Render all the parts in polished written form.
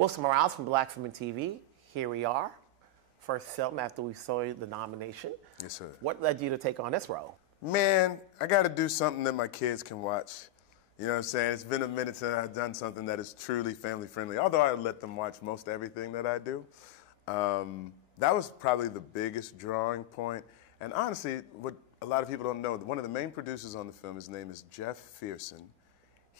Wilson Morales from Black Film and TV. Here we are. First film after we saw the nomination. Yes, sir. What led you to take on this role? Man, I got to do something that my kids can watch. You know what I'm saying? It's been a minute since I've done something that is truly family friendly, although I let them watch most everything that I do. That was probably the biggest drawing point. And honestly, what a lot of people don't know, one of the main producers on the film, his name is Jeff Fearson.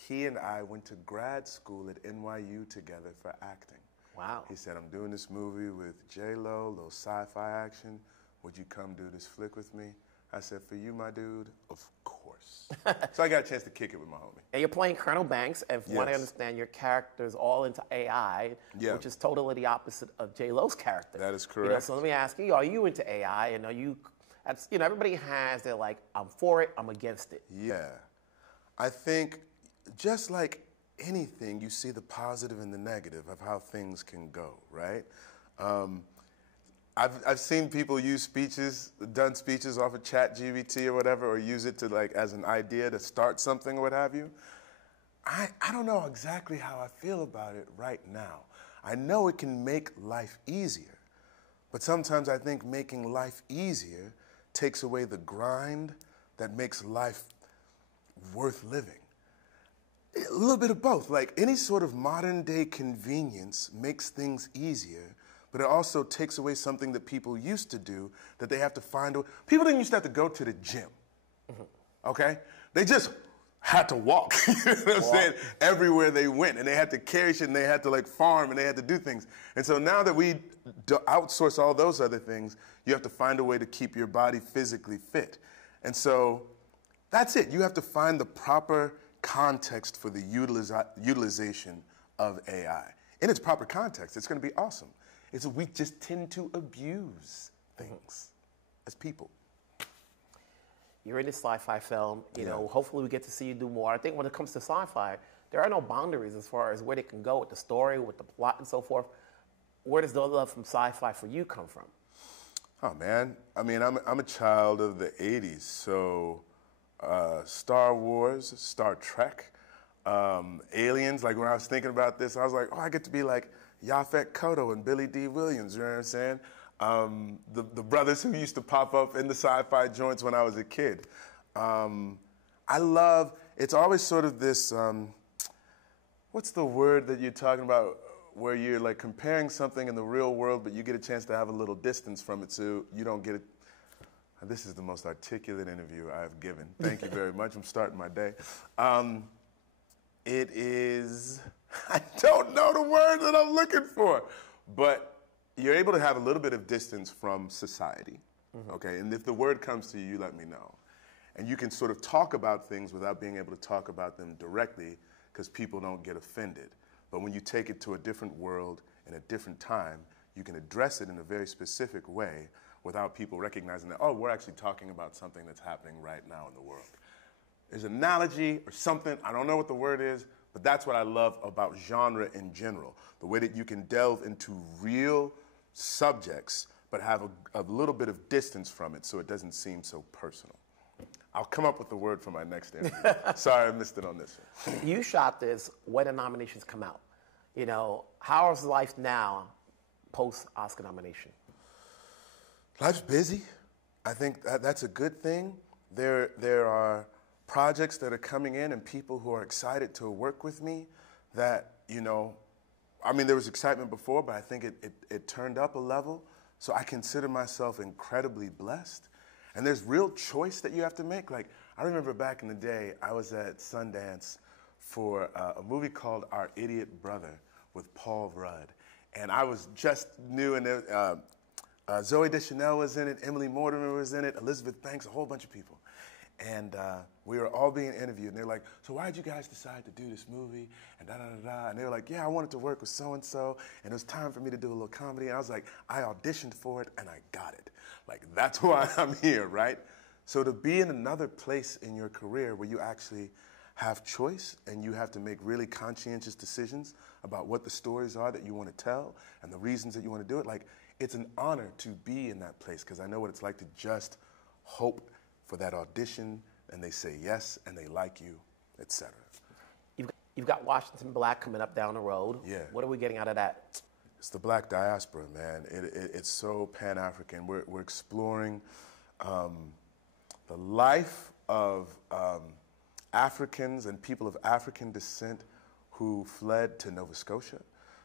He and I went to grad school at NYU together for acting. Wow. He said, I'm doing this movie with J-Lo, a little sci-fi action. Would you come do this flick with me? I said, for you, my dude, of course. So I got a chance to kick it with my homie. And you're playing Colonel Banks. And from what I Yes. understand, your character is all into AI, Yeah. which is totally the opposite of J-Lo's character. That is You know, correct. so let me ask you, are you into AI? And are you, that's, you know, everybody has, they're like, I'm for it, I'm against it. Yeah. I think just like anything, you see the positive and the negative of how things can go, right? I've seen people use done speeches off of ChatGPT or whatever, or use it to like as an idea to start something or what have you. I don't know exactly how I feel about it right now. I know it can make life easier, but sometimes I think making life easier takes away the grind that makes life worth living. A little bit of both. Like any sort of modern day convenience makes things easier, but it also takes away something that people used to do that they have to find. People didn't used to have to go to the gym, okay? They just had to walk, you know what I'm saying? Everywhere they went, and they had to carry shit, and they had to like farm, and they had to do things. And so now that we outsource all those other things, you have to find a way to keep your body physically fit. And so that's it. You have to find the proper context for the utilization of AI. In its proper context, it's going to be awesome. We just tend to abuse things as people. You're in this sci-fi film, you know, hopefully we get to see you do more. I think when it comes to sci-fi, there are no boundaries as far as where they can go with the story, with the plot and so forth. Where does the love from sci-fi for you come from? Oh man, I mean, I'm a child of the 80s, so Star Wars, Star Trek, Aliens. Like when I was thinking about this, I was like, oh, I get to be like Yaphet Kotto and Billy D. Williams, you know what I'm saying? The brothers who used to pop up in the sci-fi joints when I was a kid. It's always sort of this, what's the word that you're talking about, where you're like comparing something in the real world, but you get a chance to have a little distance from it so you don't get it. This is the most articulate interview I've given. Thank you very much. I'm starting my day. It is, I don't know the word that I'm looking for, but you're able to have a little bit of distance from society, okay? And if the word comes to you, you let me know. And you can sort of talk about things without being able to talk about them directly because people don't get offended. But when you take it to a different world in a different time, you can address it in a very specific way without people recognizing that, oh, we're actually talking about something that's happening right now in the world. There's an analogy or something, I don't know what the word is, but that's what I love about genre in general. The way that you can delve into real subjects, but have a little bit of distance from it so it doesn't seem so personal. I'll come up with the word for my next interview. Sorry, I missed it on this one. You shot this when the nominations come out. You know, how is life now post-Oscar nomination? Life's busy. I think that's a good thing. There are projects that are coming in and people who are excited to work with me that, you know, I mean, there was excitement before, but I think it turned up a level. So I consider myself incredibly blessed. And there's real choice that you have to make. Like, I remember back in the day, I was at Sundance for a movie called Our Idiot Brother with Paul Rudd. And I was just new, and Zooey Deschanel was in it, Emily Mortimer was in it, Elizabeth Banks, a whole bunch of people. And we were all being interviewed, and they're like, so why did you guys decide to do this movie? And da-da-da-da. And they were like, yeah, I wanted to work with so-and-so, and it was time for me to do a little comedy. And I was like, I auditioned for it, and I got it. Like, that's why I'm here, right? So to be in another place in your career where you actually have choice and you have to make really conscientious decisions about what the stories are that you want to tell and the reasons that you want to do it, like, it's an honor to be in that place because I know what it's like to just hope for that audition and they say yes and they like you, etc. You've got Washington Black coming up down the road. Yeah. What are we getting out of that? It's the Black diaspora, man. It's so Pan-African. We're exploring the life of Africans and people of African descent who fled to Nova Scotia.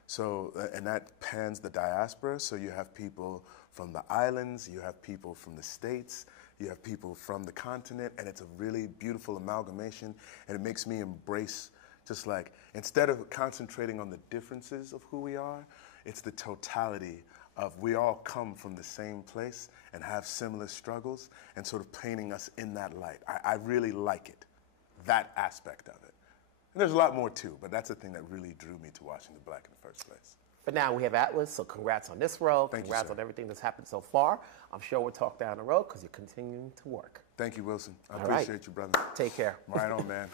So, and that pans the diaspora. So you have people from the islands, you have people from the States, you have people from the continent, and it's a really beautiful amalgamation. And it makes me embrace, just like, instead of concentrating on the differences of who we are, it's the totality of we all come from the same place and have similar struggles, and sort of painting us in that light. I really like it, that aspect of it. And there's a lot more too, but that's the thing that really drew me to Washington Black in the first place. But now we have Atlas, so congrats on this role. Thank you, congrats sir. on everything that's happened so far. I'm sure we'll talk down the road because you're continuing to work. Thank you, Wilson. I All right. appreciate you, brother. Take care. Right on, man.